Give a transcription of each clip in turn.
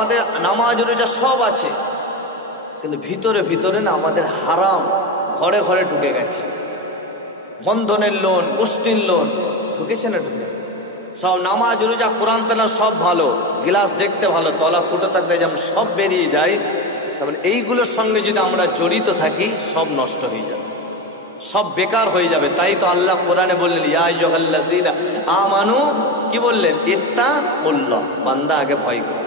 আমাদের নামাজ রোজা সব আছে, কিন্তু ভিতরে ভিতরে না আমাদের হারাম ঘরে ঘরে ঢুকে গেছে। বন্ধনের লোন, গোষ্ঠীর লোন ঢুকেছে না? ঢুকে সব নামাজ রোজা কোরআন তেলাওয়াত সব ভালো, গ্লাস দেখতে ভালো, তলা ফুটো থাকলে যেমন সব বেরিয়ে যায়, তারপরে এইগুলোর সঙ্গে যদি আমরা জড়িত থাকি সব নষ্ট হয়ে যাবে, সব বেকার হয়ে যাবে। তাই তো আল্লাহ কোরআনে বললেন ইয়া আইয়ুহাল্লাযীনা আমানু, কি বললেন? ইত্তাকুল্লাহ, বান্দা আগে ভয় কর,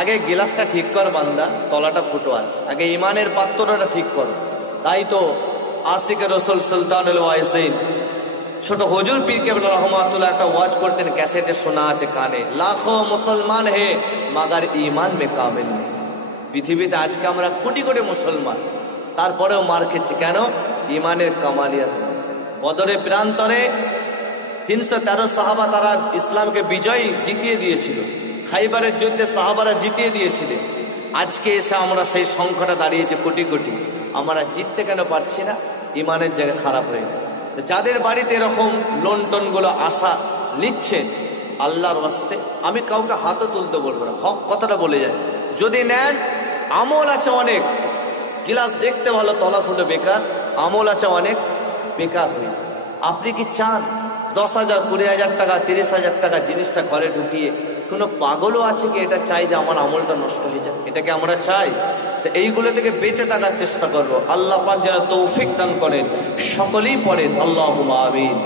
আগে গিলাসটা ঠিক কর বান্দা, তলাটা ফুটো আছে, আগে ইমানের পাত্রটা ঠিক করো। তাই তো আশিকে রসুল সুলতানুল ওয়াইসিন ছোট হুজুর পীর কেবলা রহমাতুল্লাহ একটা ওয়াজ করতেন, ক্যাসেটে শোনা আছে কানে, লাখো মুসলমান হে মাগার ইমান মে কামিল নেই। পৃথিবীতে আজকে আমরা কোটি কোটি মুসলমান, তারপরেও মার খেচ্ছে কেন? ইমানের কামালিয়াত। বদরে প্রান্তরে 313 সাহাবা তারা ইসলামকে বিজয় জিতিয়ে দিয়েছিল, খাইবারের যুদ্ধে সাহাবারা জিতিয়ে দিয়েছিলেন। আজকে এসে আমরা সেই সংখ্যাটা দাঁড়িয়েছে কোটি কোটি, আমরা জিততে কেন পারছি না? ইমানের জায়গায় খারাপ হয়ে গেল। তো যাদের বাড়িতে এরকম লোন টোনগুলো আশা নিচ্ছেন, আল্লাহর ওয়াস্তে আমি কাউকে হাতও তুলতে বলবো না, হক কথাটা বলে যাচ্ছে। যদি নেন, আমল আছে অনেক, গিলাস দেখতে ভালো, তলা ফুটো বেকার, আমল আছে অনেক, বেকার হয়ে যায়। আপনি কি চান 10,000 20,000 টাকা 30,000 টাকা জিনিসটা ঘরে ঢুকিয়ে? কোনো পাগলও আছে কি এটা চাই যে আমার আমলটা নষ্ট হয়ে যায়? এটাকে আমরা চাই? তো এইগুলো থেকে বেঁচে থাকার চেষ্টা করবো। আল্লাহ পাক যেন তৌফিক দান করেন। সকলেই পড়েন আল্লাহুম্মা আমিন।